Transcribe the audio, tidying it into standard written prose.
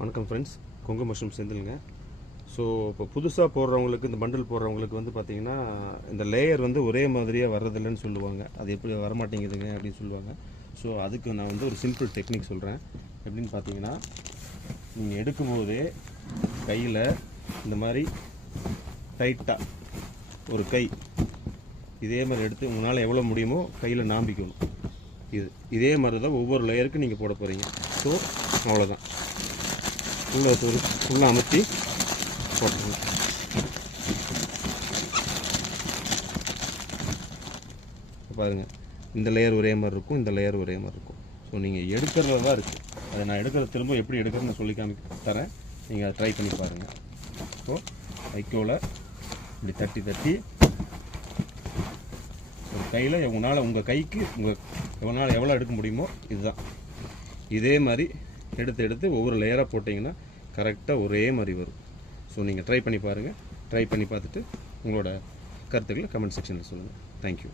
வணக்கம் friends, Kongu mushroom செந்திலுங்க. So இப்போ புதுசாக போடுறவங்களுக்கு, இந்த பண்டில் போடுறவங்களுக்கு வந்து பார்த்திங்கன்னா, இந்த லேயர் வந்து ஒரே மாதிரியாக வர்றதில்லைன்னு சொல்லுவாங்க. அது எப்படி வரமாட்டேங்குதுங்க அப்படின்னு சொல்லுவாங்க. ஸோ அதுக்கு நான் வந்து ஒரு சிம்பிள் டெக்னிக் சொல்கிறேன். எப்படின்னு பார்த்தீங்கன்னா, நீங்கள் எடுக்கும்போதே கையில் இந்த மாதிரி டைட்டாக ஒரு கை இதே மாதிரி எடுத்து உங்களால் எவ்வளோ முடியுமோ கையில் நாம்பிக்கணும். இதே மாதிரி தான் ஒவ்வொரு லேயருக்கு நீங்கள் போட போகிறீங்க. ஸோ அவ்வளோதான், ஃபுல்லாக அமர்த்தி போட்டுருங்க. பாருங்கள், இந்த லேயர் ஒரே மாதிரி இருக்கும், இந்த லேயர் ஒரே மாதிரி இருக்கும். ஸோ நீங்கள் எடுக்கிறதுல தான் இருக்குது. அதை நான் எடுக்கிறது திரும்ப எப்படி எடுக்கிறதுன்னு சொல்லி தரேன். நீங்கள் அதை ட்ரை பண்ணி பாருங்கள். ஸோ வைக்கோலை இப்படி தட்டி தட்டி ஒரு கையில் உங்கள் கைக்கு உங்களால் எவ்வளோ எடுக்க முடியுமோ இதுதான். இதே மாதிரி எடுத்து ஒவ்வொரு லேயராக போட்டிங்கன்னா கரெக்டாக ஒரே மாதிரி வரும். ஸோ நீங்கள் ட்ரை பண்ணி பாருங்கள். ட்ரை பண்ணி பார்த்துட்டு உங்களோட கருத்துக்களை கமெண்ட் செக்ஷனில் சொல்லுங்கள். தேங்க்யூ.